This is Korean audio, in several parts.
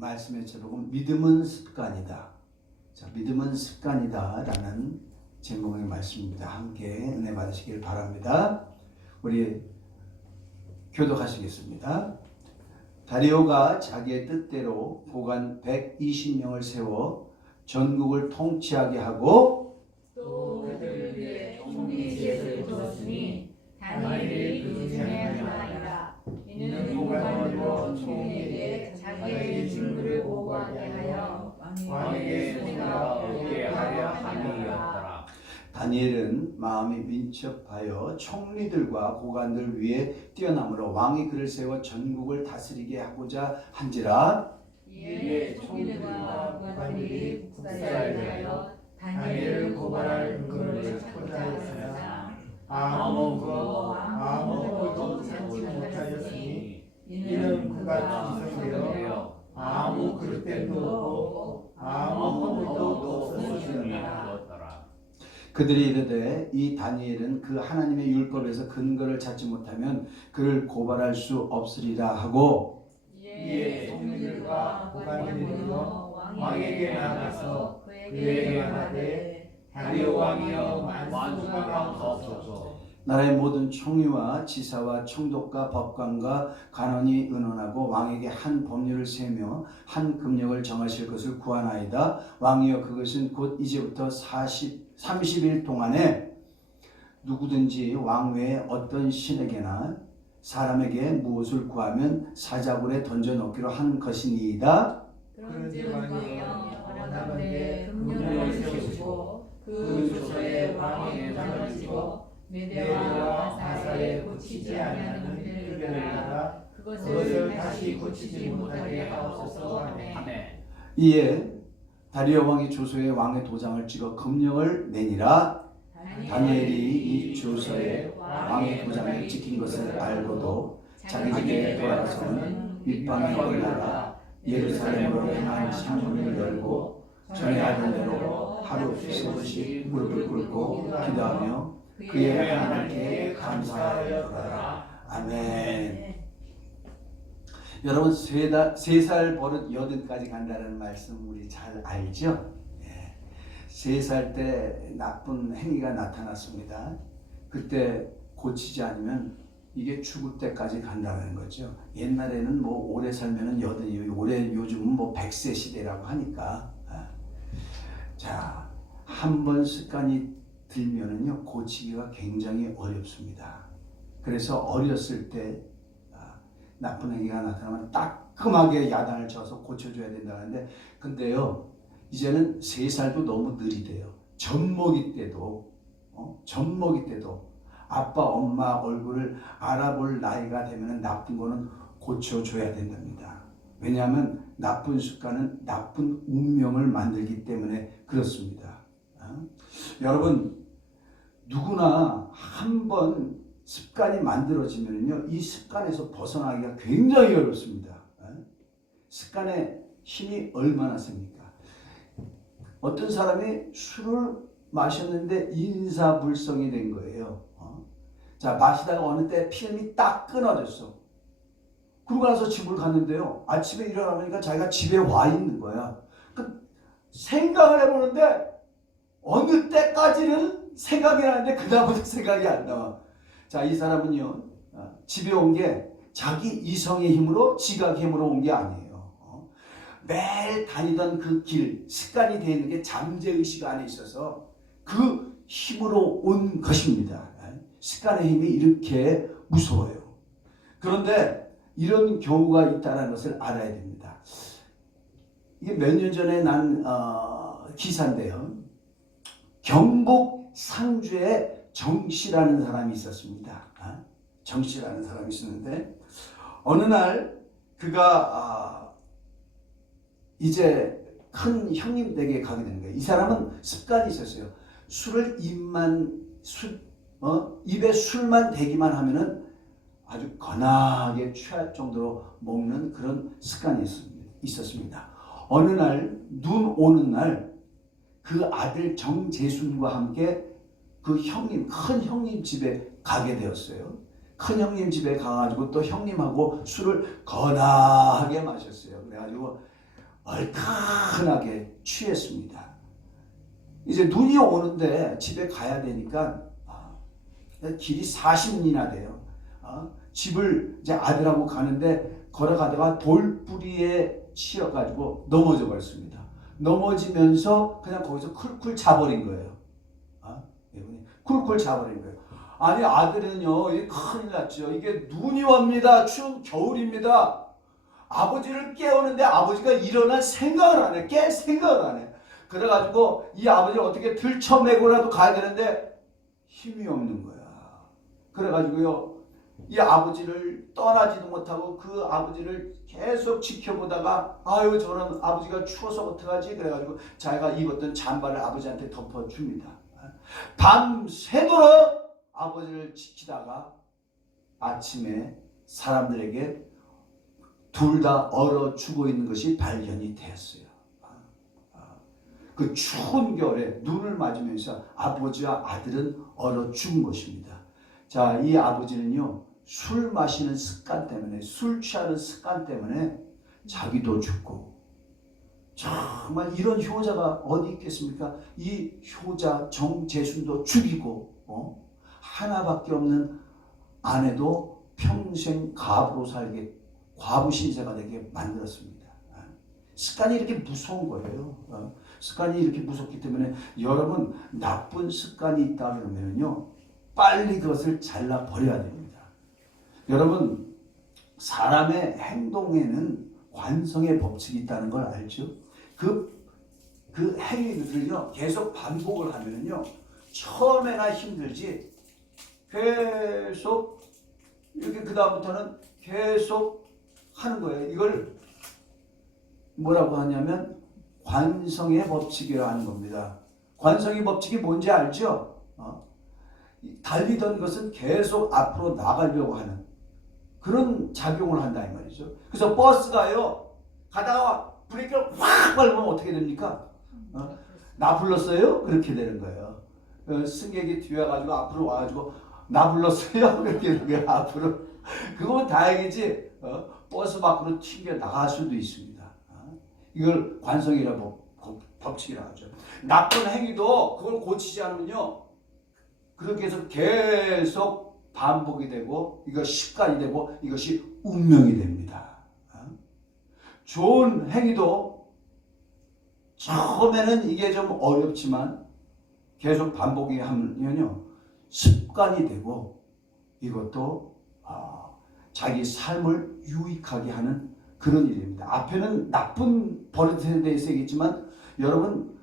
말씀의 제목은 믿음은 습관이다. 자, 믿음은 습관이다 라는 제목의 말씀입니다. 함께 은혜 받으시길 바랍니다. 우리 교독하시겠습니다. 다리오가 자기의 뜻대로 고관 120명을 세워 전국을 통치하게 하고 또 그들을 위해 총리직을 두었으니 다니엘이 그 중에 하나이다. 이는 고관으로 총리에게 자기의 직무를 보고하게 하여 왕에게 수행하게 하려 함이었더라. 다니엘은 마음이 민첩하여 총리들과 고관들 위에 뛰어나므로 왕이 그를 세워 전국을 다스리게 하고자 한지라. 이에 총리들과 고관들이 국사에 대하여 다니엘을 고발할 근거를 찾고자 하였으나 아무것도 찾지 못하였으니 이는 그가 지성되어 아무 그릇됨도 없고 아무 허물도 없었음이라. 그들이 이르되 이 다니엘은 그 하나님의 율법에서 근거를 찾지 못하면 그를 고발할 수 없으리라 하고 이에 총리들과 고관들이 모여 왕에게 나가서 그에게 말하되 다리오 왕이여 만수무강하옵소서. 나라의 모든 총리와 지사와 총독과 법관과 간원이 의논하고 왕에게 한 법률을 세며 한 금령을 정하실 것을 구하나이다. 왕이여 그것은 곧 이제부터 30일 동안에 누구든지 왕 외에 어떤 신에게나 사람에게 무엇을 구하면 사자굴에 던져놓기로 한 것이니이다. 그런즉 왕이여 원하건대 금령을 세우시고 그 조서에 왕의 도장을 찍어 메대와 바사에 고치지 아니하는 일들에다가 그것을 다시 고치지 못하게 하옵소서. 아멘. 이에 다리오 왕이 조서에 왕의 도장을 찍어 금령을 내니라. 다니엘이 이 조서에 왕의 도장을 찍힌 것을 알고도 자기 집에 돌아가서는 윗방에 올라가 예루살렘으로 향한 창문을 열고 전에 하던 대로 하루 3번씩 무릎을 꿇고 기도하며 그의 하나님께 감사하였더라. 아멘. 여러분 3살 버릇 8까지 간다는 말씀 우리 잘 알죠? 3살 때 나쁜 행위가 나타났습니다. 그때 고치지 않으면 이게 죽을 때까지 간다는 거죠. 옛날에는 뭐 오래 살면은 요즘은 뭐 100세 시대라고 하니까. 자, 한 번 습관이 들면은요 고치기가 굉장히 어렵습니다. 그래서 어렸을 때 나쁜 행위가 나타나면 따끔하게 야단을 쳐서 고쳐줘야 된다는데, 근데요 이제는 3살도 너무 느리대요. 젖먹이 때도 아빠 엄마 얼굴을 알아볼 나이가 되면 나쁜 거는 고쳐줘야 된답니다. 왜냐하면 나쁜 습관은 나쁜 운명을 만들기 때문에 그렇습니다. 여러분 누구나 한번 습관이 만들어지면요 이 습관에서 벗어나기가 굉장히 어렵습니다. 습관의 힘이 얼마나 셉니까? 어떤 사람이 술을 마셨는데 인사불성이 된 거예요. 자, 마시다가 어느 때 필름이 딱 끊어졌어. 그러고 나서 집을 갔는데요 아침에 일어나보니까 자기가 집에 와 있는 거야. 생각을 해보는데 어느 때까지는 생각이 나는데 그 다음부터 생각이 안 나와. 자, 이 사람은요 집에 온 게 자기 이성의 힘으로 지각의 힘으로 온 게 아니에요. 매일 다니던 그 길 습관이 되는 게 잠재의식 안에 있어서 그 힘으로 온 것입니다. 습관의 힘이 이렇게 무서워요. 그런데 이런 경우가 있다는 것을 알아야 됩니다. 이게 몇 년 전에 난 기사인데요. 경북 상주에 정씨라는 사람이 있었습니다. 정씨라는 사람이 있었는데 어느 날 그가 이제 큰 형님 댁에 가게 되는 거예요. 이 사람은 습관이 있었어요. 술을 입에 술만 대기만 하면은 아주 건하게 취할 정도로 먹는 그런 습관이 있었습니다. 어느 날 눈 오는 날 그 아들 정재순과 함께 그 큰 형님 집에 가게 되었어요. 큰 형님 집에 가가지고 또 형님하고 술을 건하게 마셨어요. 그래가지고 얼큰하게 취했습니다. 이제 눈이 오는데 집에 가야 되니까 길이 40리나 돼요. 집을 이제 아들하고 가는데 걸어가다가 돌뿌리에 치여가지고 넘어져 버렸습니다. 넘어지면서 그냥 거기서 쿨쿨 자버린 거예요. 쿨쿨 자버린 거예요. 아니 아들은요, 이게 큰일 났죠. 이게 눈이 옵니다. 추운 겨울입니다. 아버지를 깨우는데 아버지가 일어날 생각을 안 해. 깰 생각을 안 해. 그래가지고 이 아버지를 어떻게 들쳐매고라도 가야 되는데 힘이 없는 거야. 그래가지고요, 이 아버지를 떠나지도 못하고 그 아버지를 계속 지켜보다가 아유 저는 아버지가 추워서 어떡하지? 그래가지고 자기가 입었던 잠바를 아버지한테 덮어줍니다. 밤새도록 아버지를 지키다가 아침에 사람들에게 둘 다 얼어 죽어 있는 것이 발견이 되었어요. 그 추운 겨울에 눈을 맞으면서 아버지와 아들은 얼어 죽은 것입니다. 자, 이 아버지는요, 술 마시는 습관 때문에, 술 취하는 습관 때문에 자기도 죽고, 정말 이런 효자가 어디 있겠습니까? 이 효자 정재순도 죽이고, 하나밖에 없는 아내도 평생 가부로 살게, 과부 신세가 되게 만들었습니다. 습관이 이렇게 무서운 거예요. 습관이 이렇게 무섭기 때문에 여러분 나쁜 습관이 있다 그러면요, 빨리 그것을 잘라 버려야 됩니다. 여러분, 사람의 행동에는 관성의 법칙이 있다는 걸 알죠? 그 행위들을요, 계속 반복을 하면요, 처음에나 힘들지, 계속, 이렇게 그다음부터는 계속 하는 거예요. 이걸 뭐라고 하냐면, 관성의 법칙이라고 하는 겁니다. 관성의 법칙이 뭔지 알죠? 달리던 것은 계속 앞으로 나가려고 하는 그런 작용을 한다 이 말이죠. 그래서 버스가요, 가다가 브레이크를 확 밟으면 어떻게 됩니까? 나 불렀어요? 그렇게 되는 거예요. 승객이 뒤에 가지고 앞으로 와가지고 나 불렀어요? 그렇게 되는 거예요. 앞으로. 그거면 다행이지, 버스 밖으로 튕겨 나갈 수도 있습니다. 이걸 관성이라고 법칙이라고 하죠. 나쁜 행위도 그걸 고치지 않으면요, 그렇게 해서 계속 반복이 되고, 이거 습관이 되고, 이것이 운명이 됩니다. 좋은 행위도 처음에는 이게 좀 어렵지만 계속 반복이 하면요, 습관이 되고, 이것도 자기 삶을 유익하게 하는 그런 일입니다. 앞에는 나쁜 버릇에 대해서 얘기했지만, 여러분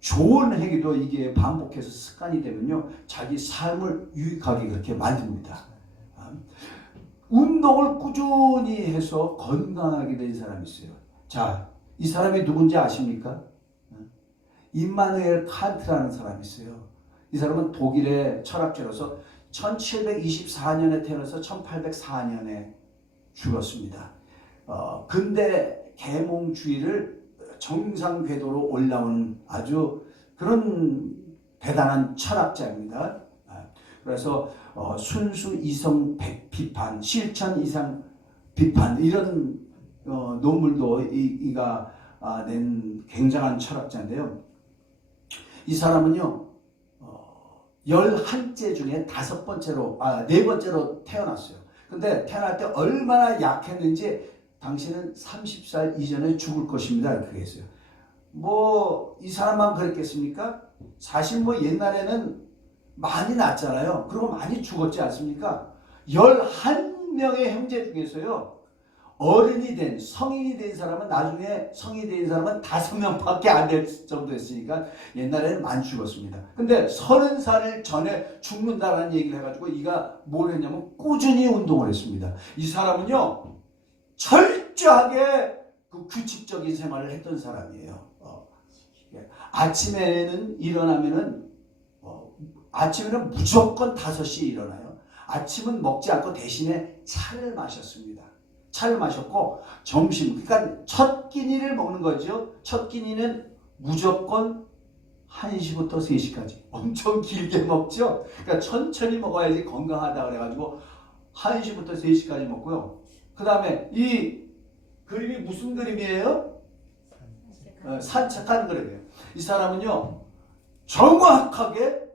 좋은 행위도 이게 반복해서 습관이 되면요, 자기 삶을 유익하게 그렇게 만듭니다. 운동을 꾸준히 해서 건강하게 된 사람이 있어요. 자, 이 사람이 누군지 아십니까? 임마누엘 칸트라는 사람이 있어요. 이 사람은 독일의 철학자로서 1724년에 태어나서 1804년에 죽었습니다. 근대 계몽주의를 정상 궤도로 올라온 아주 그런 대단한 철학자입니다. 그래서 순수 이성 비판, 실천 이상 비판, 이런 논문도 이가 낸 굉장한 철학자인데요. 이 사람은요, 11째 중에 4번째로 태어났어요. 근데 태어날 때 얼마나 약했는지, 당신은 30살 이전에 죽을 것입니다, 이렇게 했어요. 이 사람만 그랬겠습니까? 사실 옛날에는 많이 났잖아요. 그리고 많이 죽었지 않습니까? 11명의 형제 중에서요, 어른이 된, 성인이 된 사람은, 나중에 성인이 된 사람은 5명밖에 안 될 정도였으니까 옛날에는 많이 죽었습니다. 근데 30살 전에 죽는다라는 얘기를 해가지고 이가 뭘 했냐면 꾸준히 운동을 했습니다. 이 사람은요, 철저하게 그 규칙적인 생활을 했던 사람이에요. 아침에는 일어나면은, 아침에는 무조건 5시에 일어나요. 아침은 먹지 않고 대신에 차를 마셨습니다. 차를 마셨고, 점심, 그러니까 첫 끼니를 먹는 거죠. 첫 끼니는 무조건 1시부터 3시까지. 엄청 길게 먹죠. 그러니까 천천히 먹어야지 건강하다 그래가지고 1시부터 3시까지 먹고요. 그 다음에 이 그림이 무슨 그림이에요? 산책하는 거래요. 이 사람은요 정확하게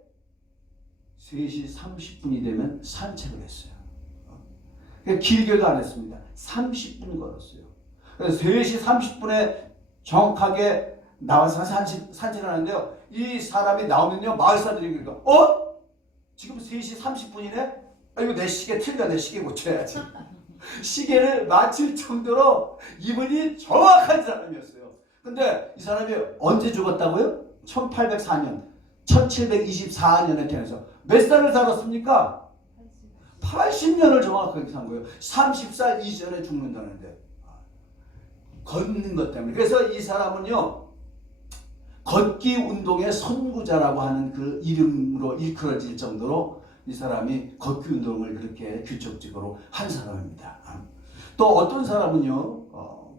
3시 30분이 되면 산책을 했어요. 길게도 안 했습니다. 30분 걸었어요. 그래서 3시 30분에 정확하게 나와서 산책을 하는데요. 이 사람이 나오면요 마을 사람들이 그러니까 지금 3시 30분이네? 이거 내 시계 틀려. 내 시계 고쳐야지. 시계를 맞출 정도로 이분이 정확한 사람이었어요. 근데 이 사람이 언제 죽었다고요? 1804년 1724년에 태어나서 몇 살을 살았습니까? 80년을 정확하게 산 거예요. 30살 이전에 죽는다는데 걷는 것 때문에. 그래서 이 사람은요 걷기 운동의 선구자라고 하는 그 이름으로 일컬어질 정도로 이 사람이 걷기 운동을 그렇게 규칙적으로 한 사람입니다. 또 어떤 사람은요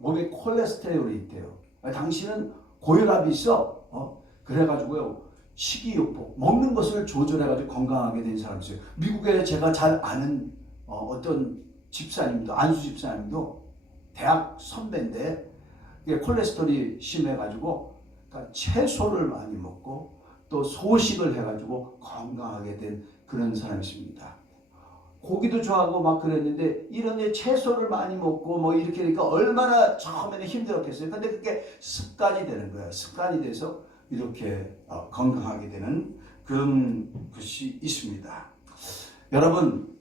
몸에 콜레스테롤이 있대요. 당신은 고혈압이 있어? 그래가지고요 식이요법 먹는 것을 조절해가지고 건강하게 된 사람이 있어요. 미국에 제가 잘 아는 어떤 집사님도 안수 집사님도 대학 선배인데 콜레스테롤이 심해가지고 그러니까 채소를 많이 먹고 또 소식을 해가지고 건강하게 된 그런 사람이 있습니다. 고기도 좋아하고 막 그랬는데 이런 채소를 많이 먹고 뭐 이렇게 하니까 얼마나 처음에는 힘들었겠어요. 근데 그게 습관이 되는 거예요. 습관이 돼서 이렇게 건강하게 되는 그런 것이 있습니다. 여러분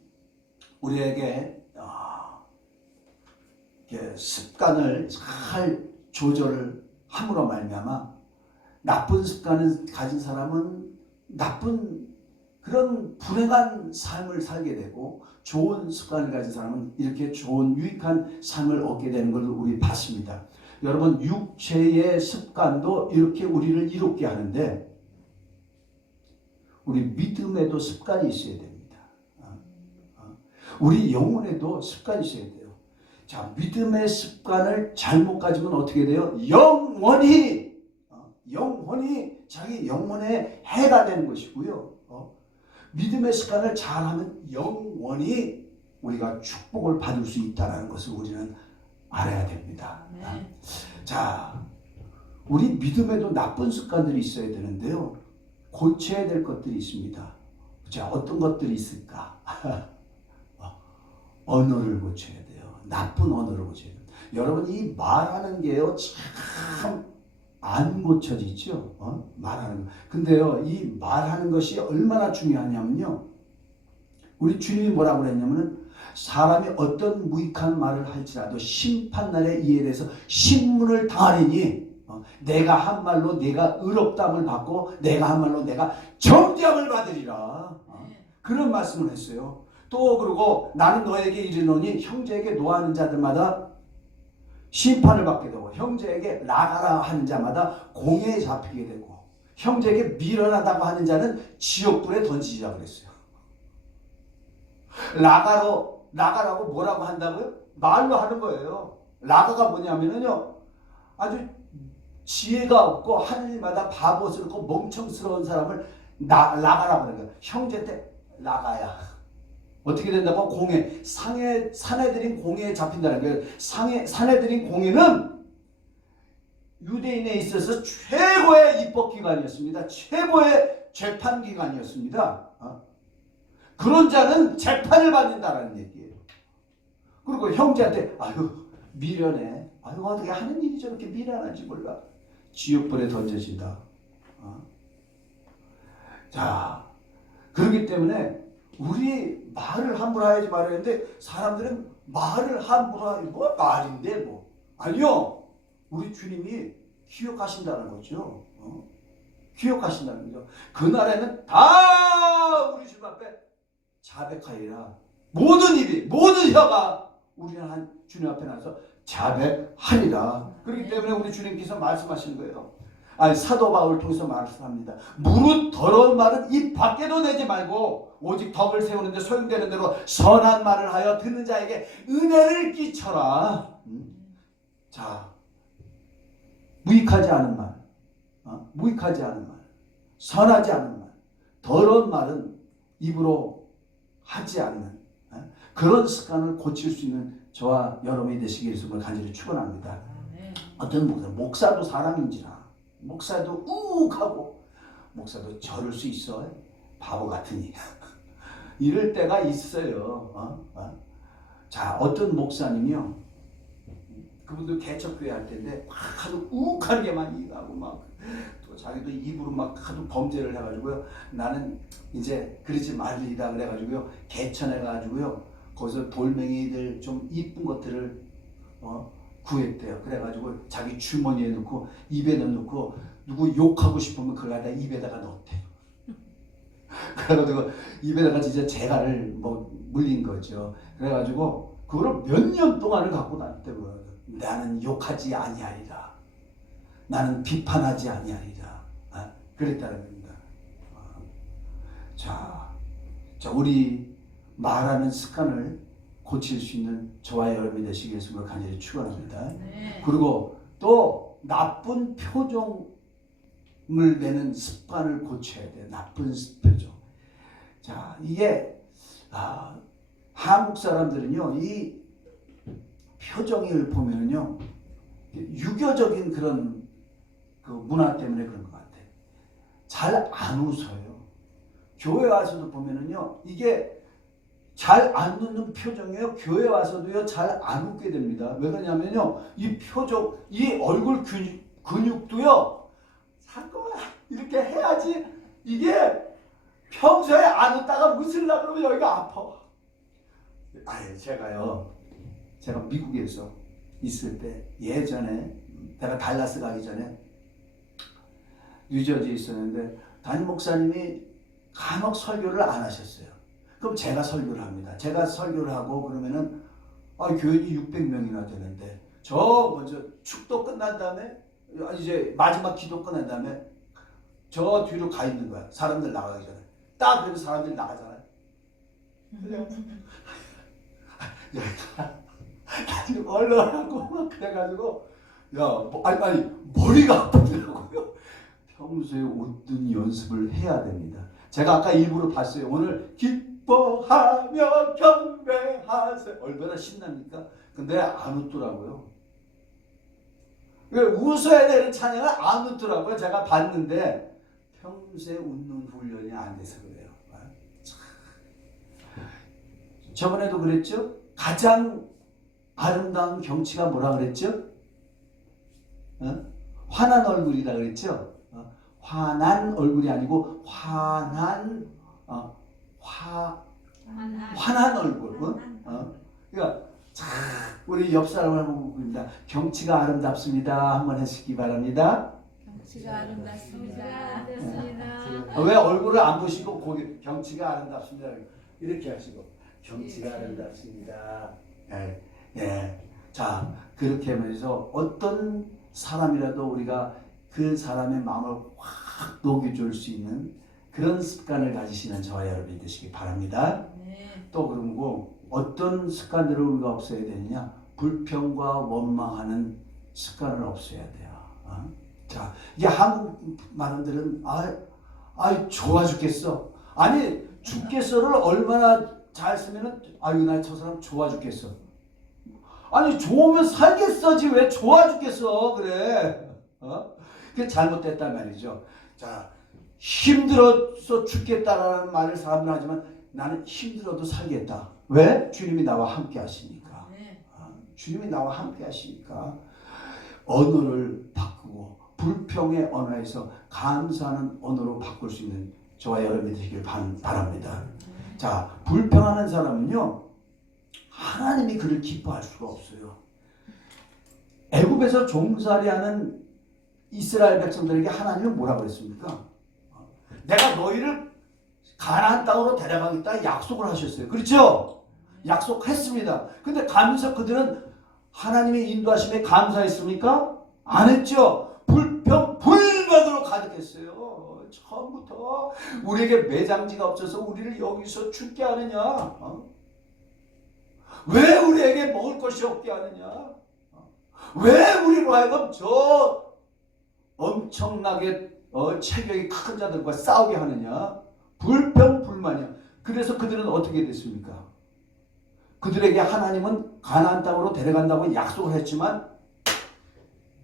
우리에게 습관을 잘 조절을 함으로 말미암아 나쁜 습관을 가진 사람은 나쁜 그런 불행한 삶을 살게 되고 좋은 습관을 가진 사람은 이렇게 좋은 유익한 삶을 얻게 되는 것을 우리 봤습니다. 여러분 육체의 습관도 이렇게 우리를 이롭게 하는데 우리 믿음에도 습관이 있어야 됩니다. 우리 영혼에도 습관이 있어야 돼요. 자, 믿음의 습관을 잘못 가지면 어떻게 돼요? 영원히 자기 영혼에 해가 되는 것이고요. 믿음의 습관을 잘하면 영원히 우리가 축복을 받을 수 있다는 것을 우리는 알아야 됩니다. 자, 우리 믿음에도 나쁜 습관들이 있어야 되는데요. 고쳐야 될 것들이 있습니다. 자, 어떤 것들이 있을까? 언어를 고쳐야 돼요. 나쁜 언어를 고쳐야 돼요. 여러분 이 말하는 게요 참 안 고쳐지죠. 말하는 거. 근데요 이 말하는 것이 얼마나 중요하냐면요. 우리 주님이 뭐라고 그랬냐면은 사람이 어떤 무익한 말을 할지라도 심판날에 이에 대해서 신문을 당하리니 내가 한 말로 내가 의롭담을 받고 내가 한 말로 내가 정죄함을 받으리라. 그런 말씀을 했어요. 또 그러고 나는 너에게 이르노니 형제에게 노하는 자들마다 심판을 받게 되고 형제에게 나가라 하는 자마다 공회에 잡히게 되고 형제에게 미련하다고 하는 자는 지옥불에 던지자 그랬어요. 나가라고 뭐라고 한다고요? 말로 하는 거예요. 나가가 뭐냐면요 아주 지혜가 없고 하늘마다 바보스럽고 멍청스러운 사람을 나가라고 하는 거예요. 형제 때 나가야 어떻게 된다고? 공회, 사내들인 공회에 잡힌다는 거예요. 사내들인 공회는 유대인에 있어서 최고의 입법기관이었습니다. 최고의 재판기관이었습니다. 그런 자는 재판을 받는다라는 얘기예요. 그리고 형제한테 아유 미련해. 아유 어떻게 하는 일이 저렇게 미련한지 몰라. 지옥불에 던져진다. 자, 그렇기 때문에 우리 말을 함부로 하지 말아야 하는데 사람들은 말을 함부로 하니 뭐 말인데 뭐. 아니요. 우리 주님이 기억하신다는 거죠. 기억하신다는 거죠. 그날에는 다 우리 주님 앞에 자백하리라. 모든 입이 모든 혀가 우리는 주님 앞에 나서 자백하리라. 그렇기 때문에 우리 주님께서 말씀하시는 거예요. 사도 바울을 통해서 말씀합니다. 무릇 더러운 말은 입 밖에도 내지 말고 오직 덕을 세우는데 소용되는 대로 선한 말을 하여 듣는 자에게 은혜를 끼쳐라. 자, 무익하지 않은 말, 무익하지 않은 말, 선하지 않은 말, 더러운 말은 입으로 하지 않는 그런 습관을 고칠 수 있는 저와 여러분이 되시기 위해서 간절히 축원합니다. 어떤 목사도 사람인지라 목사도 우욱하고 목사도 저럴 수 있어 바보 같으니 이럴 때가 있어요. 자, 어떤 목사님이요 그분도 개척교회 할 텐데 막 하도 우욱하게만 얘기하고 막 또 자기도 입으로 막 하도 범죄를 해가지고요 나는 이제 그러지 말리다 그래가지고요 개천해가지고요 거기서 돌멩이들 좀 이쁜 것들을 구했대요. 그래가지고 자기 주머니에 넣고 입에 넣고 누구 욕하고 싶으면 그걸 갖다 입에다가 넣었대요. 그래가지고 입에다가 진짜 재갈을 뭐 물린 거죠. 그래가지고 그거를 몇 년 동안을 갖고 다녔대요. 나는 욕하지 아니하리라. 나는 비판하지 아니하리라. 그랬다는 겁니다. 자, 우리 말하는 습관을 고칠 수 있는 저와 여러분이 되시기 위해서 간절히 축원합니다. 네. 그리고 또 나쁜 표정을 내는 습관을 고쳐야 돼요. 나쁜 표정. 자, 이게 한국 사람들은요, 이 표정을 보면요, 유교적인 그런 그 문화 때문에 그런 것 같아요. 잘 안 웃어요. 교회 와서도 보면은요, 이게 잘 안 웃는 표정이에요. 교회 와서도요, 잘 안 웃게 됩니다. 왜 그러냐면요, 이 표정, 이 얼굴 근육도요, 자꾸만 이렇게 해야지 이게 평소에 안 웃다가 웃으려고 그러면 여기가 아파. 제가 미국에서 있을 때 예전에 내가 달라스 가기 전에 뉴저지에 있었는데 담임 목사님이 간혹 설교를 안 하셨어요. 그럼 제가 설교를 합니다. 제가 설교를 하고 그러면은 교인이 600명이나 되는데 저 먼저 축도 끝난 다음에 이제 마지막 기도 끝난 다음에 저 뒤로 가 있는 거야. 사람들 나가기 전에. 딱 그러면 사람들이 나가잖아요. 나중에 얼른하고 막 그래가지고 아니 머리가 아프더라고요. 평소에 웃는 연습을 해야 됩니다. 제가 아까 일부러 봤어요. 오늘 기뻐하며 경배하세요. 얼마나 신납니까? 근데 안 웃더라고요. 웃어야 되는 찬양을 안 웃더라고요. 제가 봤는데 평소에 웃는 훈련이 안 돼서 그래요. 저번에도 그랬죠? 가장 아름다운 경치가 뭐라 그랬죠? 환한 얼굴이라 그랬죠? 환한 얼굴이 아니고 환한 얼굴. 그러니까 우리 옆 사람을 보고 있습니다. 경치가 아름답습니다. 한번 하시기 바랍니다. 경치가 아름답습니다. 왜 얼굴을 안 보시고 거기 경치가 아름답습니다. 이렇게 하시고 경치가 아름답습니다. 자, 그렇게 하면서 어떤 사람이라도 우리가 그 사람의 마음을 확 녹여줄 수 있는 그런 습관을 가지시는 저와 여러분이 되시기 바랍니다. 네. 또 그리고 어떤 습관들을 우리가 없애야 되느냐? 불평과 원망하는 습관을 없애야 돼요. 자, 이게 한국 말들은 좋아 죽겠어. 아니 죽겠어를 얼마나 잘 쓰면은 나 저 사람 좋아 죽겠어. 아니 좋으면 살겠어지 왜 좋아 죽겠어 그래. 그게 잘못됐단 말이죠. 자, 힘들어서 죽겠다라는 말을 사람은 하지만 나는 힘들어도 살겠다. 왜? 주님이 나와 함께 하시니까. 주님이 나와 함께 하시니까 언어를 바꾸고 불평의 언어에서 감사하는 언어로 바꿀 수 있는 저와 여러분이 되시길 바랍니다. 자, 불평하는 사람은요, 하나님이 그를 기뻐할 수가 없어요. 애굽에서 종살이하는 이스라엘 백성들에게 하나님은 뭐라고 그랬습니까? 내가 너희를 가나안 땅으로 데려가겠다 약속을 하셨어요. 그렇죠? 약속했습니다. 근데 가면서 그들은 하나님의 인도하심에 감사했습니까? 안 했죠. 불평, 불만으로 가득했어요. 처음부터 우리에게 매장지가 없어서 우리를 여기서 죽게 하느냐? 왜 우리에게 먹을 것이 없게 하느냐? 왜 우리로 하여금 저 엄청나게 체격이 큰 자들과 싸우게 하느냐? 불평, 불만이야. 그래서 그들은 어떻게 됐습니까? 그들에게 하나님은 가나안 땅으로 데려간다고 약속을 했지만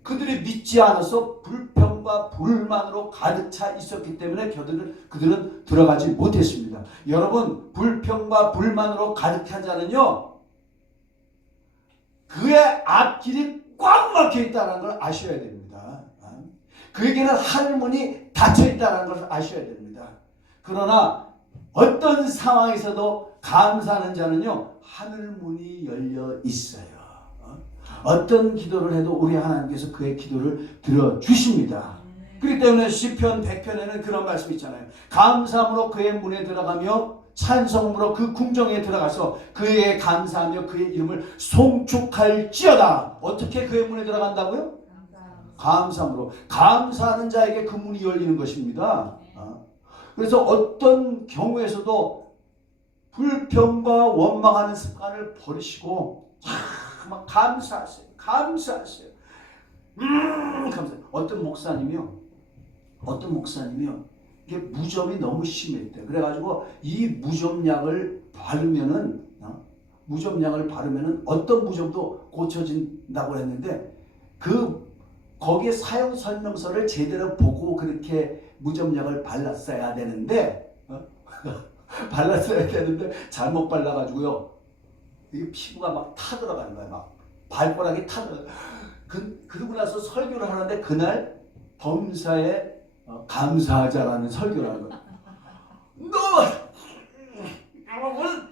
그들이 믿지 않아서 불평과 불만으로 가득 차 있었기 때문에 그들은 들어가지 못했습니다. 여러분, 불평과 불만으로 가득한 자는요, 그의 앞길이 꽉 막혀 있다는 걸 아셔야 됩니다. 그에게는 하늘문이 닫혀 있다는 걸 아셔야 됩니다. 그러나 어떤 상황에서도 감사하는 자는요, 하늘문이 열려 있어요. 어떤 기도를 해도 우리 하나님께서 그의 기도를 들어주십니다. 그렇기 때문에 시편 100편에는 그런 말씀이 있잖아요. 감사함으로 그의 문에 들어가며 찬송으로 그 궁정에 들어가서 그에게 감사하며 그의 이름을 송축할지어다. 어떻게 그의 문에 들어간다고요? 감사함으로. 감사하는 자에게 그 문이 열리는 것입니다. 그래서 어떤 경우에서도 불평과 원망하는 습관을 버리시고 막 감사하세요. 감사하세요. 감사해요. 어떤 목사님이요. 이게 무좀이 너무 심했대. 그래가지고 이 무좀약을 바르면은 어떤 무좀도 고쳐진다고 했는데 거기에 사용 설명서를 제대로 보고 그렇게 무좀약을 발랐어야 되는데 잘못 발라가지고요. 이 피부가 막 타들어가는 거야. 막 발가락이 타들어. 그러고 나서 설교를 하는데 그날 범사에 감사하자라는 설교를 하는 거야. 여러분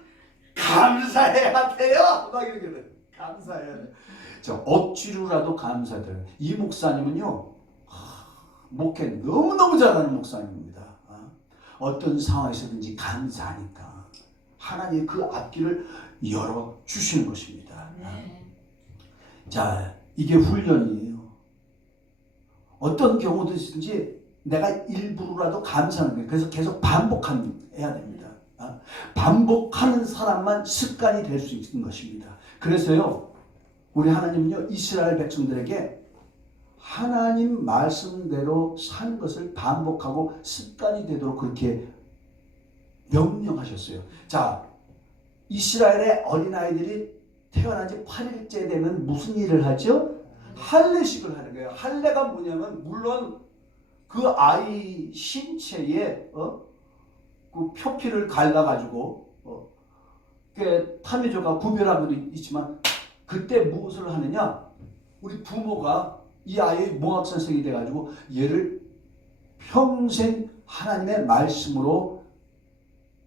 감사해야 돼요. 막 이렇게 돼. 감사해야 돼. 저 억지로라도 감사드려요. 이 목사님은요, 목회 너무너무 잘하는 목사님입니다. 어떤 상황에서든지 감사하니까 하나님이 그 앞길을 열어주시는 것입니다. 자, 이게 훈련이에요. 어떤 경우든지 내가 일부러라도 감사하는 거예요. 그래서 계속 반복해야 됩니다. 반복하는 사람만 습관이 될 수 있는 것입니다. 그래서요, 우리 하나님은요, 이스라엘 백성들에게 하나님 말씀대로 사는 것을 반복하고 습관이 되도록 그렇게 명령하셨어요. 자, 이스라엘의 어린아이들이 태어난 지 8일째 되면 무슨 일을 하죠? 할례식을 하는 거예요. 할례가 뭐냐면, 물론 그 아이 신체에 그 표피를 갈라가지고 타미조가 구별하고도 있지만, 그때 무엇을 하느냐? 우리 부모가 이 아이의 몽학선생이 돼가지고 얘를 평생 하나님의 말씀으로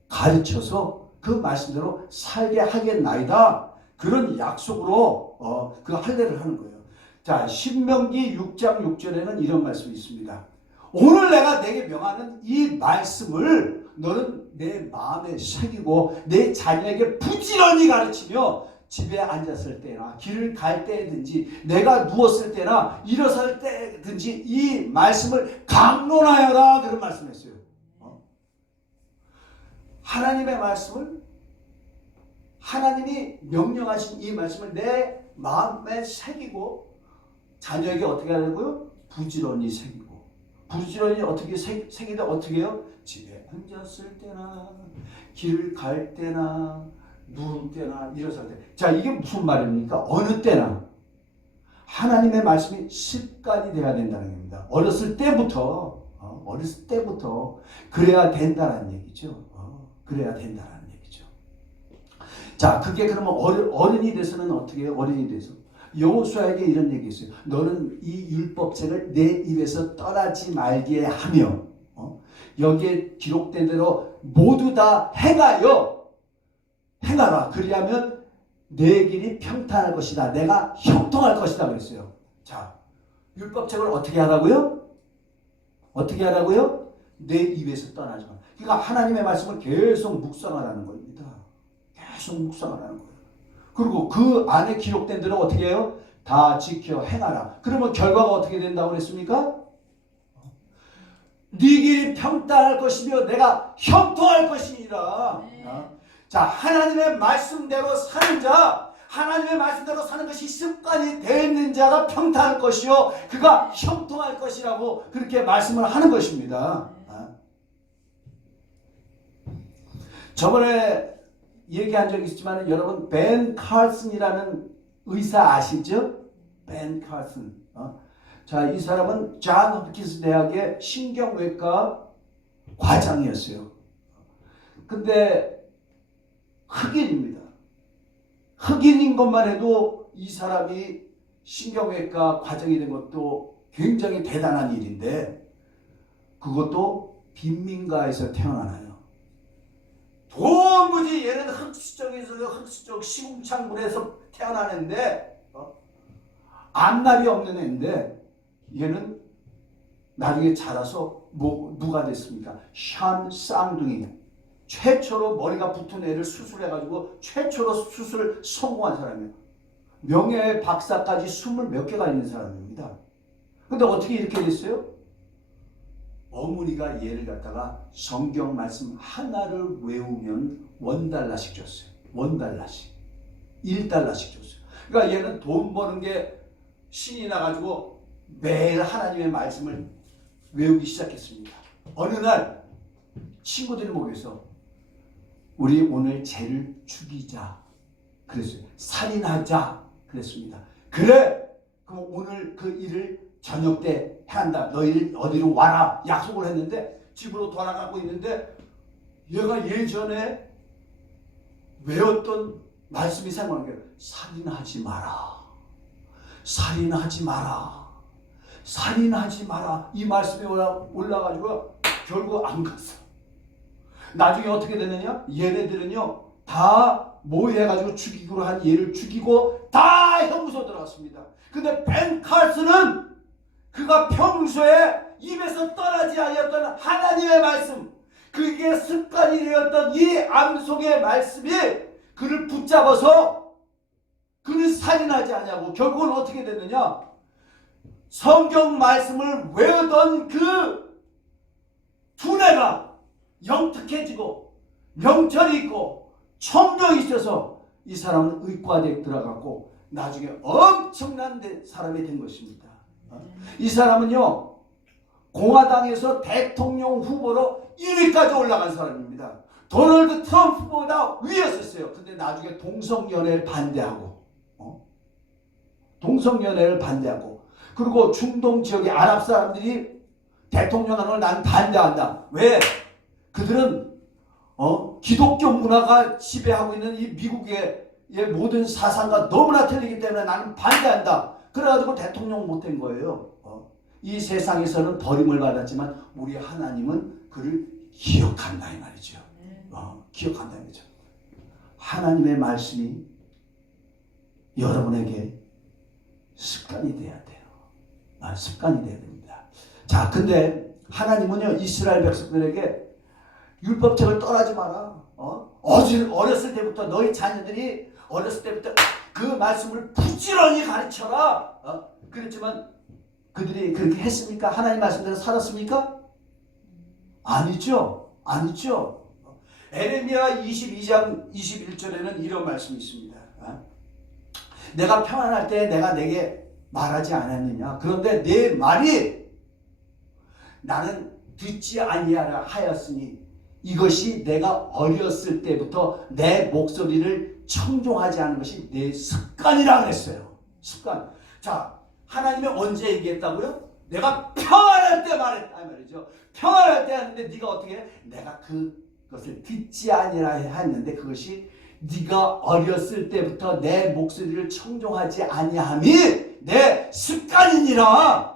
가르쳐서 그 말씀대로 살게 하겠나이다. 그런 약속으로 그 할례를 하는 거예요. 자, 신명기 6장 6절에는 이런 말씀이 있습니다. 오늘 내가 내게 명하는 이 말씀을 너는 내 마음에 새기고 내 자녀에게 부지런히 가르치며 집에 앉았을 때나 길을 갈 때든지 내가 누웠을 때나 일어설 때든지 이 말씀을 강론하여라. 그런 말씀했어요. 하나님의 말씀을, 하나님이 명령하신 이 말씀을 내 마음에 새기고 자녀에게 어떻게 하려고요? 부지런히 새기고. 부지런히 어떻게 새기다 어떻게 해요? 집에 앉았을 때나 길을 갈 때나 누울 때나 일어설 때. 자, 이게 무슨 말입니까? 어느 때나 하나님의 말씀이 습관이 돼야 된다는 겁니다. 어렸을 때부터 그래야 된다는 얘기죠. 그래야 된다는 얘기죠. 자, 그게 그러면 어른이 돼서는 어떻게 해요? 어른이 돼서 여호수아에게 이런 얘기 있어요. 너는 이 율법책을 내 입에서 떠나지 말게 하며 여기에 기록된 대로 모두 다 행하라. 그리하면 내 길이 평탄할 것이다. 내가 형통할 것이다. 그랬어요. 자, 율법책을 어떻게 하라고요? 어떻게 하라고요? 내 입에서 떠나지 마. 그러니까 하나님의 말씀을 계속 묵상하라는 겁니다. 계속 묵상하라는 거예요. 그리고 그 안에 기록된 대로 어떻게 해요? 다 지켜 행하라. 그러면 결과가 어떻게 된다고 그랬습니까? 네 길이 평탄할 것이며 내가 형통할 것이니라. 자, 하나님의 말씀대로 사는 자, 하나님의 말씀대로 사는 것이 습관이 되어 있는 자가 평탄할 것이요 그가 형통할 것이라고 그렇게 말씀을 하는 것입니다. 저번에 얘기한 적이 있지만 여러분 벤 칼슨이라는 의사 아시죠? 벤 칼슨. 자, 이 사람은 존 홉킨스 대학의 신경외과 과장이었어요. 근데 흑인입니다. 흑인인 것만 해도 이 사람이 신경외과 과장이 된 것도 굉장히 대단한 일인데, 그것도 빈민가에서 태어나나요. 도무지 얘는 흑수적 시궁창군에서 태어나는데 앞날이 없는 애인데, 얘는 나중에 자라서 누가 됐습니까? 샴 쌍둥이, 최초로 머리가 붙은 애를 수술해가지고 최초로 수술 성공한 사람이에요. 명예 박사까지 20몇 개가 있는 사람입니다. 근데 어떻게 이렇게 됐어요? 어머니가 얘를 갖다가 성경 말씀 하나를 외우면 $1씩 줬어요. $1. $1씩 줬어요. 그러니까 얘는 돈 버는 게 신이 나가지고 매일 하나님의 말씀을 외우기 시작했습니다. 어느 날 친구들이 모여서 우리 오늘 쟤를 죽이자 그랬어요. 살인하자 그랬습니다. 그래, 그럼 오늘 그 일을 저녁 때 해야 한다. 너희들 어디로 와라 약속을 했는데 집으로 돌아가고 있는데 얘가 예전에 외웠던 말씀이 생각나는 거예요. 살인하지 마라. 살인하지 마라. 살인하지 마라. 이 말씀이 올라가지고 결국 안 갔어. 나중에 어떻게 됐느냐? 얘네들은요 다 모여가지고 죽이기로 한 얘를 죽이고 다 형무소 들어갔습니다. 근데 벤 칼슨은 그가 평소에 입에서 떠나지 않았던 하나님의 말씀, 그게 습관이 되었던 이 암송의 말씀이 그를 붙잡아서 그는 살인하지 않냐고. 결국은 어떻게 됐느냐? 성경 말씀을 외우던 그 두뇌가 영특해지고 명철이 있고 청력이 있어서 이 사람은 의과대에 들어갔고 나중에 엄청난 사람이 된 것입니다. 이 사람은요 공화당에서 대통령 후보로 1위까지 올라간 사람입니다. 도널드 트럼프보다 위였었어요. 근데 나중에 동성연애를 반대하고 동성연애를 반대하고, 그리고 중동 지역의 아랍 사람들이 대통령 하는 걸 난 반대한다. 왜? 그들은 기독교 문화가 지배하고 있는 이 미국의 모든 사상과 너무나 틀리기 때문에 나는 반대한다. 그래가지고 대통령 못된 거예요. 이 세상에서는 버림을 받았지만 우리 하나님은 그를 기억한다 이 말이죠. 기억한다 이 말이죠. 하나님의 말씀이 여러분에게 습관이 돼야 돼요. 습관이 돼야 됩니다. 자, 근데 하나님은요 이스라엘 백성들에게 율법책을 떠나지 마라. 어렸을 때부터 너희 자녀들이 어렸을 때부터 그 말씀을 부지런히 가르쳐라. 그랬지만 그들이 그렇게 했습니까? 하나님 말씀대로 살았습니까? 아니죠. 아니죠. 에레미야 22장 21절에는 이런 말씀이 있습니다. 내가 평안할 때 내가 내게 말하지 않았느냐? 그런데 내 말이 나는 듣지 아니하라 하였으니 이것이 내가 어렸을 때부터 내 목소리를 청종하지 않은 것이 내 습관이라 그랬어요. 습관. 자, 하나님이 언제 얘기했다고요? 내가 평안할 때 말했다 말이죠. 평안할 때 하는데 네가 어떻게 해? 내가 그것을 듣지 아니라 했는데 그것이 네가 어렸을 때부터 내 목소리를 청종하지 아니함이 내 습관이니라.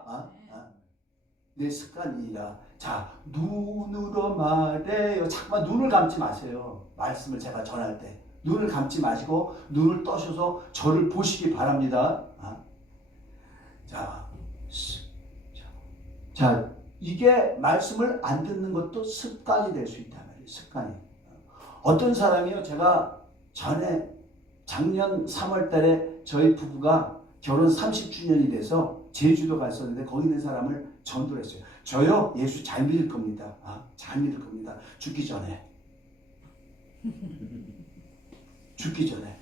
내 습관이니라. 자, 눈으로 말해요. 잠깐만 눈을 감지 마세요. 말씀을 제가 전할 때 눈을 감지 마시고 눈을 떠셔서 저를 보시기 바랍니다. 자, 이게 말씀을 안 듣는 것도 습관이 될 수 있단 말이에요. 습관이. 어떤 사람이요, 제가 작년 3월 달에 저희 부부가 결혼 30주년이 돼서 제주도 갔었는데 거기 있는 사람을 전도를 했어요. 저요, 예수 잘 믿을 겁니다. 잘 믿을 겁니다. 죽기 전에. 죽기 전에.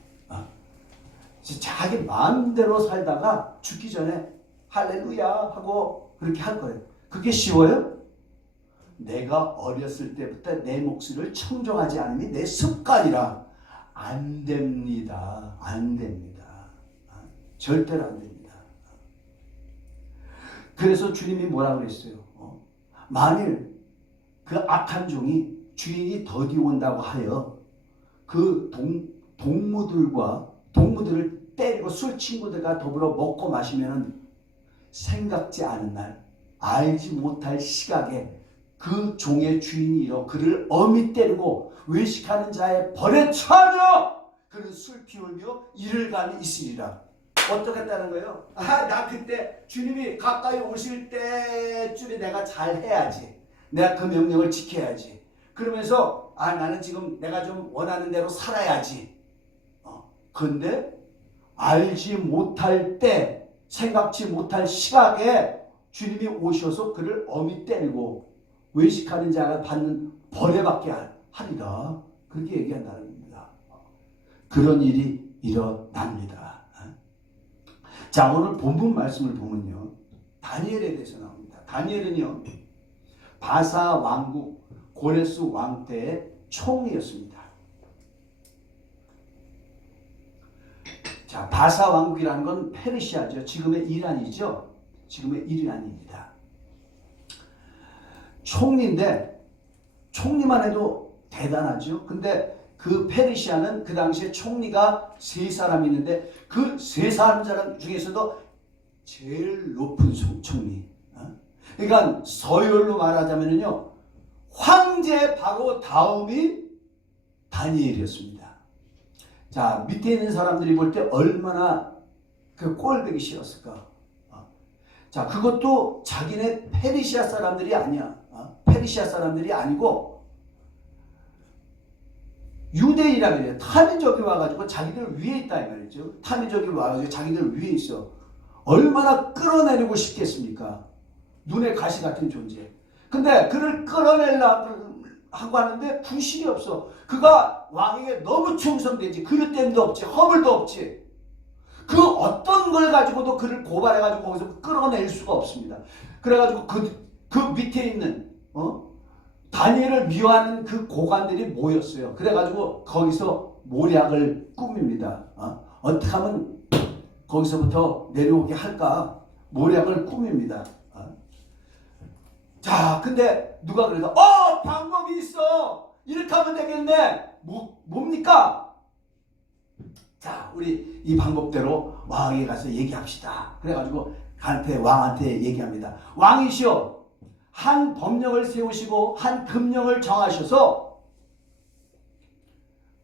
자기 마음대로 살다가 죽기 전에 할렐루야 하고 그렇게 할 거예요. 그게 쉬워요? 내가 어렸을 때부터 내 목소리를 청종하지 않으면 내 습관이라 안 됩니다. 안 됩니다. 절대로 안 됩니다. 그래서 주님이 뭐라 그랬어요? 만일 그 악한 종이 주인이 더디 온다고 하여 그 동무들을 때리고 술 친구들과 더불어 먹고 마시면은 생각지 않은 날 알지 못할 시각에 그 종의 주인이 일어 그를 엄히 때리고 외식하는 자의 벌에 처하며 그는 술 피우며 이를 감이 있으리라. 어떻겠다는 거예요? 나 그때 주님이 가까이 오실 때쯤에 내가 잘 해야지. 내가 그 명령을 지켜야지. 그러면서 나는 지금 내가 좀 원하는 대로 살아야지. 그런데 알지 못할 때, 생각지 못할 시각에 주님이 오셔서 그를 엄히 때리고 외식하는 자가 받는 벌에 받게 하리라. 그렇게 얘기한다는 겁니다. 그런 일이 일어납니다. 자, 오늘 본문 말씀을 보면요, 다니엘에 대해서 나옵니다. 다니엘은요, 바사 왕국 고레스 왕 때의 총리였습니다. 자, 바사 왕국이라는 건 페르시아죠. 지금의 이란이죠. 지금의 이란입니다. 총리인데 총리만 해도 대단하죠. 근데 그 페르시아는 그 당시에 총리가 3사람이 있는데 그 3사람 중에서도 제일 높은 총리. 그러니까 서열로 말하자면요, 황제 바로 다음이 다니엘이었습니다. 자, 밑에 있는 사람들이 볼 때 얼마나 그 꼴보기 싫었을까. 자, 그것도 자기네 페르시아 사람들이 아니야. 페르시아 사람들이 아니고 유대인이라 그래요. 타민족이 와가지고 자기들 위에 있다 이 말이죠. 타민족이 와가지고 자기들 위에 있어. 얼마나 끌어내리고 싶겠습니까? 눈에 가시 같은 존재. 근데 그를 끌어내려고 하고 하는데 구실이 없어. 그가 왕에게 너무 충성되지. 그릇됨도 없지. 허물도 없지. 그 어떤 걸 가지고도 그를 고발해가지고 거기서 끌어낼 수가 없습니다. 그래가지고 그 밑에 있는 다니엘을 미워하는 그 고관들이 모였어요. 그래가지고 거기서 모략을 꾸밉니다. 어떻게 하면 거기서부터 내려오게 할까? 모략을 꾸밉니다. 자, 근데 누가 그래서 방법이 있어. 이렇게 하면 되겠네. 뭡니까? 자, 우리 이 방법대로 왕에게 가서 얘기합시다. 그래가지고 왕한테 얘기합니다. 왕이시여, 한 법령을 세우시고 한 금령을 정하셔서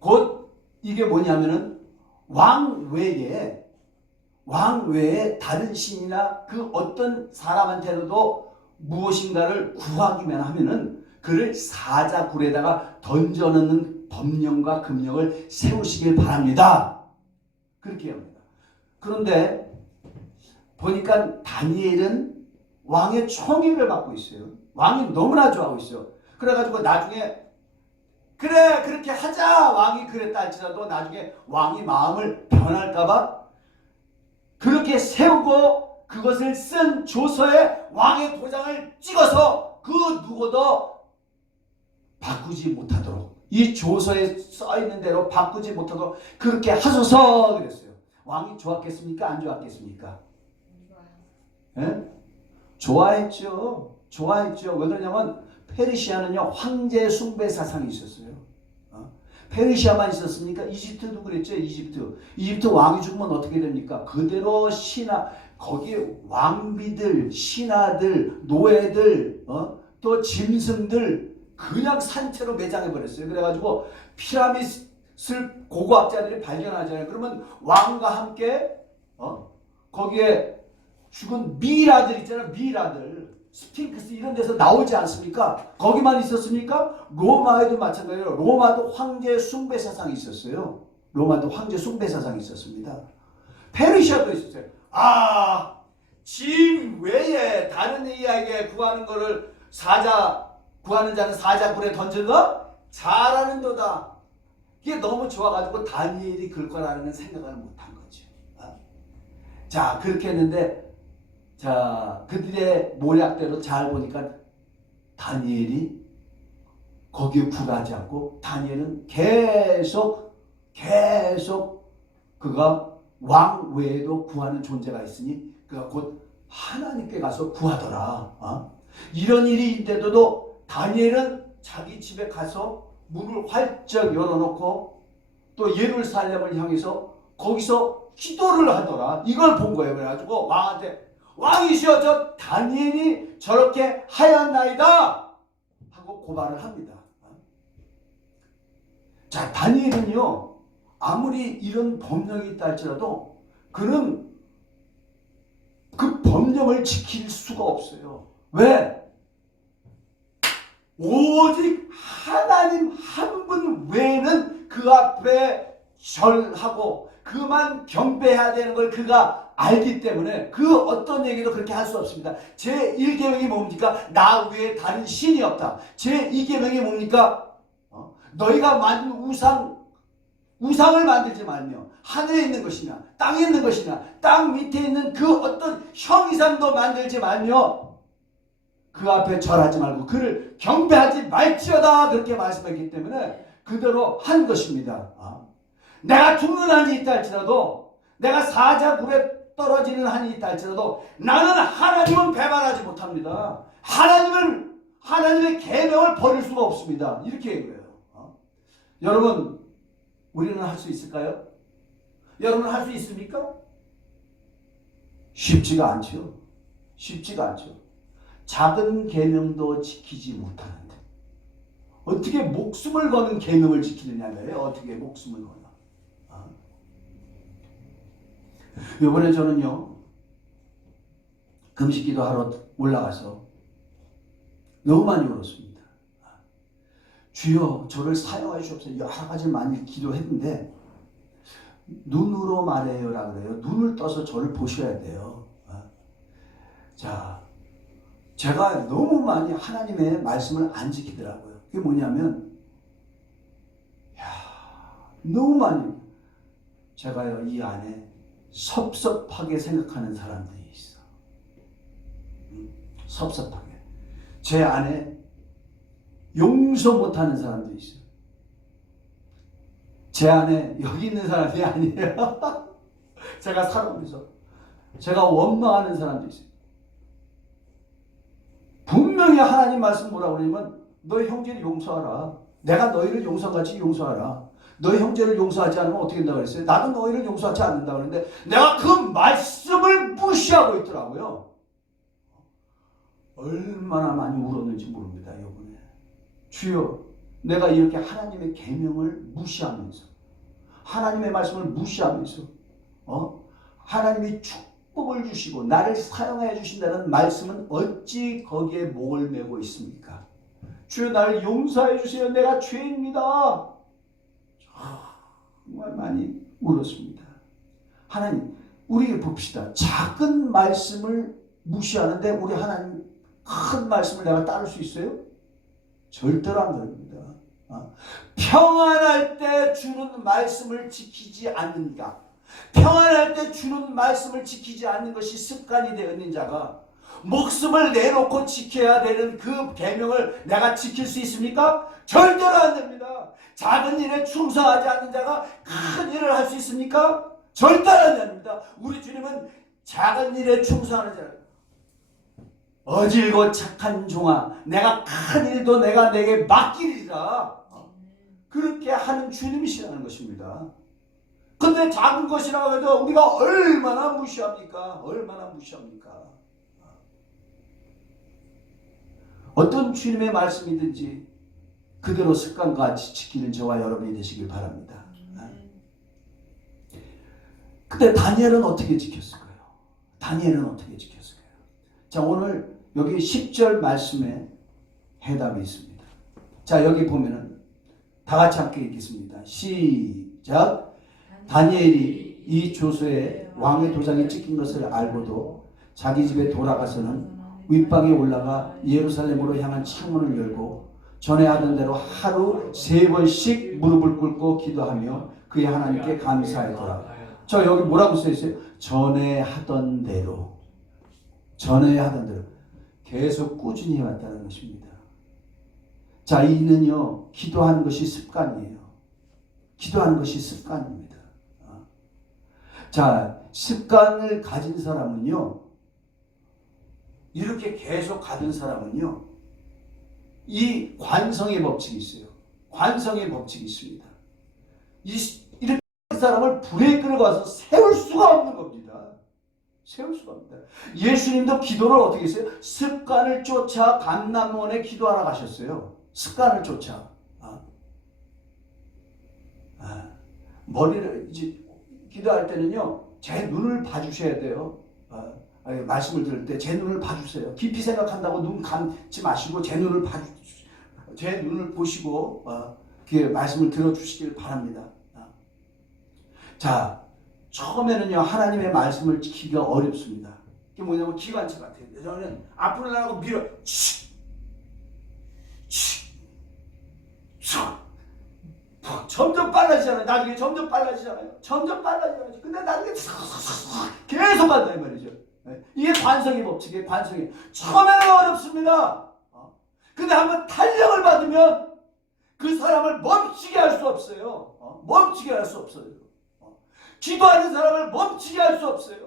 곧 이게 뭐냐면은 왕 외에 다른 신이나 그 어떤 사람한테라도 무엇인가를 구하기만 하면은 그를 사자굴에다가 던져넣는 법령과 금령을 세우시길 바랍니다. 그렇게 합니다. 그런데 보니까 다니엘은 왕의 총애를 받고 있어요. 왕이 너무나 좋아하고 있어요. 그래가지고 나중에 그래 그렇게 하자 왕이 그랬다 할지라도 나중에 왕이 마음을 변할까봐 그렇게 세우고 그것을 쓴 조서에 왕의 도장을 찍어서 그 누구도 바꾸지 못하도록, 이 조서에 써있는 대로 바꾸지 못하도록 그렇게 하소서 그랬어요. 왕이 좋았겠습니까? 안 좋았겠습니까? 예? 좋아했죠. 왜 그러냐면 페르시아는요 황제 숭배 사상이 있었어요. 페르시아만 있었습니까? 이집트도 그랬죠. 이집트 왕이 죽으면 어떻게 됩니까? 그대로 거기에 왕비들, 신하들, 노예들, 또 짐승들 그냥 산채로 매장해버렸어요. 그래가지고 피라미드를 고고학자들이 발견하잖아요. 그러면 왕과 함께 거기에 죽은 미이라들 있잖아요. 미이라들, 스핑크스 이런 데서 나오지 않습니까? 거기만 있었습니까? 로마에도 마찬가지로 로마도 황제 숭배 사상이 있었어요. 있었습니다. 페르시아도 있었어요. 짐 외에 다른 이에게 구하는 거를 구하는 자는 사자굴에 던져서 잘하는도다. 이게 너무 좋아가지고 다니엘이 그럴 거라는 생각을 못한 거죠. 자, 그렇게 했는데 자, 그들의 모략대로 잘 보니까 다니엘이 거기에 굴하지 않고 다니엘은 계속 그가 왕 외에도 구하는 존재가 있으니 그가 곧 하나님께 가서 구하더라. 이런 일이 있는데도 다니엘은 자기 집에 가서 문을 활짝 열어놓고 또 예루살렘을 향해서 거기서 기도를 하더라. 이걸 본 거예요. 그래가지고 왕한테 왕이시여 저 다니엘이 저렇게 하였나이다 하고 고발을 합니다. 자, 다니엘은요 아무리 이런 법령이 있다 할지라도 그는 그 법령을 지킬 수가 없어요. 왜? 오직 하나님 한 분 외에는 그 앞에 절하고 그만 경배해야 되는 걸 그가 알기 때문에 그 어떤 얘기도 그렇게 할 수 없습니다. 제1계명이 뭡니까? 나 외에 다른 신이 없다. 제2계명이 뭡니까? 너희가 만든 우상을 만들지 말며 하늘에 있는 것이나 땅에 있는 것이나 땅 밑에 있는 그 어떤 형이상도 만들지 말며 그 앞에 절하지 말고 그를 경배하지 말지어다 그렇게 말씀했기 때문에 그대로 한 것입니다. 내가 죽는 한이 있다 할지라도 내가 사자굴에 떨어지는 한이 있다 할지라도 나는 하나님은 배반하지 못합니다. 하나님의 계명을 버릴 수가 없습니다. 이렇게 얘기해요. 여러분 우리는 할 수 있을까요? 여러분 할 수 있습니까? 쉽지가 않죠. 쉽지가 않죠. 작은 계명도 지키지 못하는데 어떻게 목숨을 거는 계명을 지키느냐고요. 어떻게 목숨을 거나. 이번에 저는요 금식기도 하러 올라가서 너무 많이 울었습니다. 주여 저를 사용해 주옵소서. 여러 가지 많이 기도했는데 눈으로 말해요라 그래요. 눈을 떠서 저를 보셔야 돼요. 자, 제가 너무 많이 하나님의 말씀을 안 지키더라고요. 그게 뭐냐면 너무 많이 제가요 이 안에 섭섭하게 생각하는 사람들이 있어. 섭섭하게. 제 안에 용서 못하는 사람들이 있어요. 제 안에 여기 있는 사람이 아니에요. 제가 살아오면서 제가 원망하는 사람도 있어요. 분명히 하나님 말씀 뭐라고 그러냐면 너의 형제를 용서하라. 내가 너희를 용서같이 용서하라. 너희 형제를 용서하지 않으면 어떻게 된다고 그랬어요? 나도 너희를 용서하지 않는다 그랬는데 내가 그 말씀을 무시하고 있더라고요. 얼마나 많이 울었는지 모릅니다. 이번에 주여 내가 이렇게 하나님의 계명을 무시하면서 하나님의 말씀을 무시하면서 하나님이 축복을 주시고 나를 사용해 주신다는 말씀은 어찌 거기에 목을 메고 있습니까? 주여 나를 용서해 주세요. 내가 죄인입니다. 정말 많이 울었습니다. 하나님 우리 봅시다. 작은 말씀을 무시하는데 우리 하나님 큰 말씀을 내가 따를 수 있어요? 절대로 안 됩니다. 평안할 때 주는 말씀을 지키지 않는가? 평안할 때 주는 말씀을 지키지 않는 것이 습관이 되었는 자가 목숨을 내놓고 지켜야 되는 그 계명을 내가 지킬 수 있습니까? 절대로 안 됩니다. 작은 일에 충성하지 않는 자가 큰 일을 할 수 있습니까? 절대로 안 됩니다. 우리 주님은 작은 일에 충성하는 자 어질고 착한 종아 내가 큰 일도 내가 내게 맡기리라 그렇게 하는 주님이시라는 것입니다. 근데 작은 것이라고 해도 우리가 얼마나 무시합니까? 얼마나 무시합니까? 어떤 주님의 말씀이든지 그대로 습관과 같이 지키는 저와 여러분이 되시길 바랍니다. 근데 다니엘은 어떻게 지켰을까요? 다니엘은 어떻게 지켰을까요? 자, 오늘 여기 10절 말씀에 해답이 있습니다. 자, 여기 보면은 다 같이 함께 읽겠습니다. 시작. 다니엘이 이 조서에 왕의 도장이 찍힌 것을 알고도 자기 집에 돌아가서는 윗방에 올라가 예루살렘으로 향한 창문을 열고 전에 하던 대로 하루 3번씩 무릎을 꿇고 기도하며 그의 하나님께 감사하더라. 저 여기 뭐라고 써있어요? 전에 하던 대로. 전에 하던 대로. 계속 꾸준히 해왔다는 것입니다. 자, 이는요 기도하는 것이 습관이에요. 기도하는 것이 습관입니다. 자, 습관을 가진 사람은요 이렇게 계속 가던 사람은요, 이 관성의 법칙이 있어요. 관성의 법칙이 있습니다. 이렇게 사람을 브레이크를 가서 세울 수가 없는 겁니다. 세울 수가 없습니다. 예수님도 기도를 어떻게 했어요? 습관을 쫓아 감람원에 기도하러 가셨어요. 습관을 쫓아. 머리를 이제 기도할 때는요, 제 눈을 봐주셔야 돼요. 말씀을 들을 때 제 눈을 봐주세요. 깊이 생각한다고 눈 감지 마시고 제 눈을 보시고 말씀을 들어주시길 바랍니다. 자, 처음에는요, 하나님의 말씀을 지키기가 어렵습니다. 이게 뭐냐면 기관차 같아요. 저는 앞으로 나가고 밀어, 점점 빨라지잖아요. 나중에 점점 빨라지잖아요. 근데 나중에 계속 간다 이 말이죠. 이게 관성의 법칙이에요. 관성이. 처음에는 어렵습니다. 근데 한번 탄력을 받으면 그 사람을 멈추게 할 수 없어요. 멈추게 할 수 없어요. 기도하는 사람을 멈추게 할 수 없어요.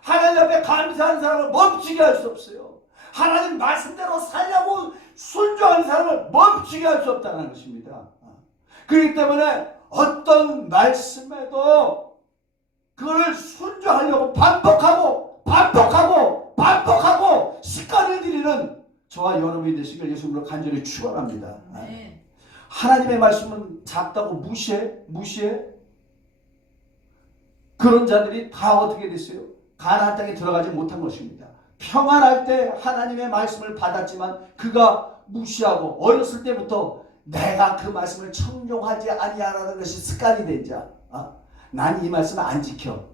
하나님 앞에 감사하는 사람을 멈추게 할 수 없어요. 하나님 말씀대로 살려고 순종하는 사람을 멈추게 할 수 없다는 것입니다. 그렇기 때문에 어떤 말씀에도 그걸 순종하려고 반복하고 습관을 들이는 저와 여러분이 되시길 예수님으로 간절히 축원합니다. 하나님의 말씀은 작다고 무시해? 그런 자들이 다 어떻게 됐어요? 가나안 땅에 들어가지 못한 것입니다. 평안할 때 하나님의 말씀을 받았지만 그가 무시하고 어렸을 때부터 내가 그 말씀을 청종하지 아니하라는 것이 습관이 된 자. 난 이 말씀을 안 지켜.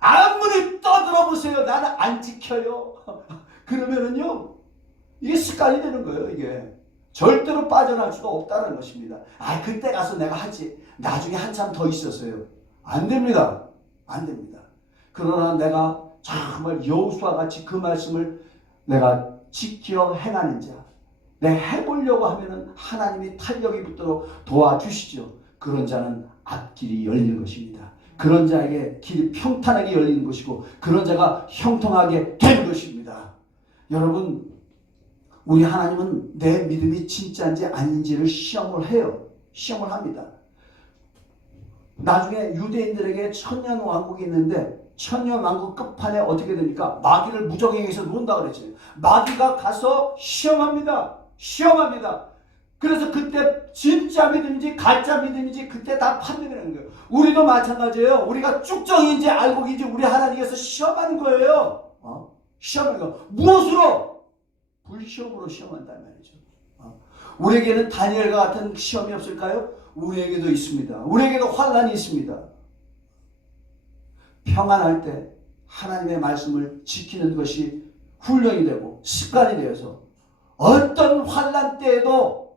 아무리 떠들어보세요. 나는 안 지켜요. 그러면은요, 이게 습관이 되는 거예요. 이게 절대로 빠져나갈 수가 없다는 것입니다. 그때 가서 내가 하지. 나중에 한참 더 있었어요. 안 됩니다. 안 됩니다. 그러나 내가 정말 여호수아와 같이 그 말씀을 내가 지켜 행하는 자, 내가 해보려고 하면은 하나님이 탄력이 붙도록 도와주시죠. 그런 자는 앞길이 열리는 것입니다. 그런 자에게 길이 평탄하게 열리는 것이고 그런 자가 형통하게 되는 것입니다. 여러분, 우리 하나님은 내 믿음이 진짜인지 아닌지를 시험을 해요. 시험을 합니다. 나중에 유대인들에게 천년왕국이 있는데 천년왕국 끝판에 어떻게 됩니까? 마귀를 무적행에서 논다 그랬죠. 마귀가 가서 시험합니다. 그래서 그때 진짜 믿음인지 가짜 믿음인지 그때 다 판명하는 거예요. 우리도 마찬가지예요. 우리가 쭉정인지 알고인지 우리 하나님께서 시험하는 거예요. 시험하는 거. 무엇으로? 불시험으로 시험한단 말이죠. 우리에게는 다니엘과 같은 시험이 없을까요? 우리에게도 있습니다. 우리에게도 환난이 있습니다. 평안할 때 하나님의 말씀을 지키는 것이 훈련이 되고 습관이 되어서 어떤 환난 때에도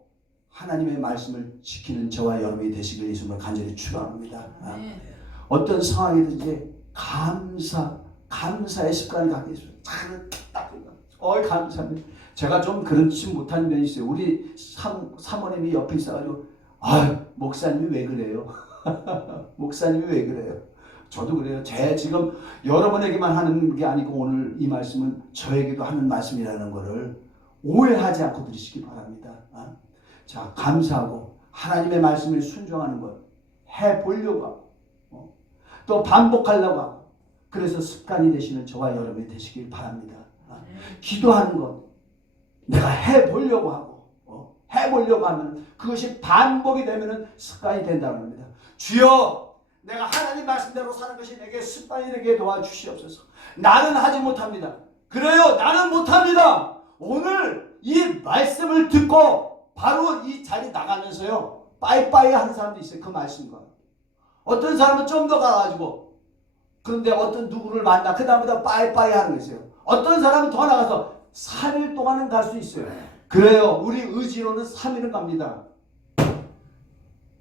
하나님의 말씀을 지키는 저와 여러분이 되시길 예수님을 간절히 축원합니다. 어떤 상황이든지 감사의 습관이 갖게 있습니다. 감사합니다. 제가 좀 그렇지 못한 면이 있어요. 우리 사모님이 옆에 있어가지고 목사님이 왜 그래요? 목사님이 왜 그래요? 저도 그래요. 지금 여러분에게만 하는 게 아니고 오늘 이 말씀은 저에게도 하는 말씀이라는 것을 오해하지 않고 들으시기 바랍니다. 자, 감사하고 하나님의 말씀을 순종하는 것 해보려고 하고 또 반복하려고 하고 그래서 습관이 되시는 저와 여러분이 되시길 바랍니다. 기도하는 것 내가 해보려고 하고 해보려고 하면 그것이 반복이 되면 습관이 된다는 겁니다. 주여, 내가 하나님 말씀대로 사는 것이 내게 습관이 되게 도와주시옵소서. 나는 하지 못합니다. 그래요, 나는 못합니다. 오늘 이 말씀을 듣고 바로 이 자리 나가면서요 빠이빠이 하는 사람도 있어요. 그 말씀과 어떤 사람은 좀 더 가가지고 그런데 어떤 누구를 만나 그 다음부터 빠이빠이 하는 거 있어요. 어떤 사람은 더 나가서 3일 동안은 갈 수 있어요. 그래요, 우리 의지로는 3일은 갑니다.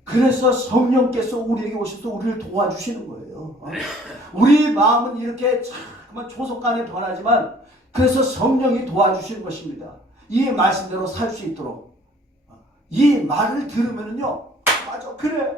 그래서 성령께서 우리에게 오셔서 우리를 도와주시는 거예요. 우리 마음은 이렇게 자꾸만 초속간에 변하지만 그래서 성령이 도와주시는 것입니다. 이 말씀대로 살 수 있도록 이 말을 들으면요 하죠. 그래,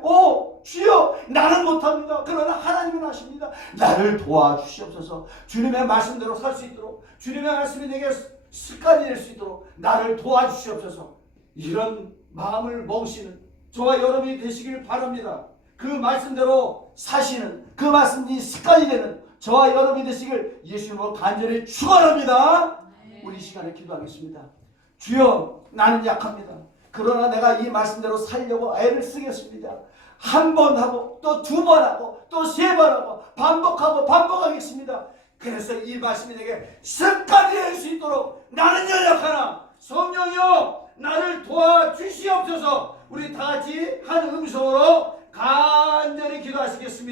주여, 나는 못합니다. 그러나 하나님은 하십니다. 나를 도와주시옵소서. 주님의 말씀대로 살 수 있도록, 주님의 말씀이 내게 습관이 될 수 있도록 나를 도와주시옵소서. 이런 마음을 먹으시는 저와 여러분이 되시길 바랍니다. 그 말씀대로 사시는, 그 말씀이 습관이 되는 저와 여러분이 되시길 예수님으로 간절히 축원합니다. 우리 이 시간에 기도하겠습니다. 주여, 나는 약합니다. 그러나 내가 이 말씀대로 살려고 애를 쓰겠습니다. 한 번 하고 또 두 번 하고 또 세 번 하고 반복하겠습니다. 그래서 이 말씀이 내게 습관이 될 수 있도록 나는 연약하나 성령이여 나를 도와주시옵소서. 우리 다 같이 한 음성으로 간절히 기도하시겠습니다.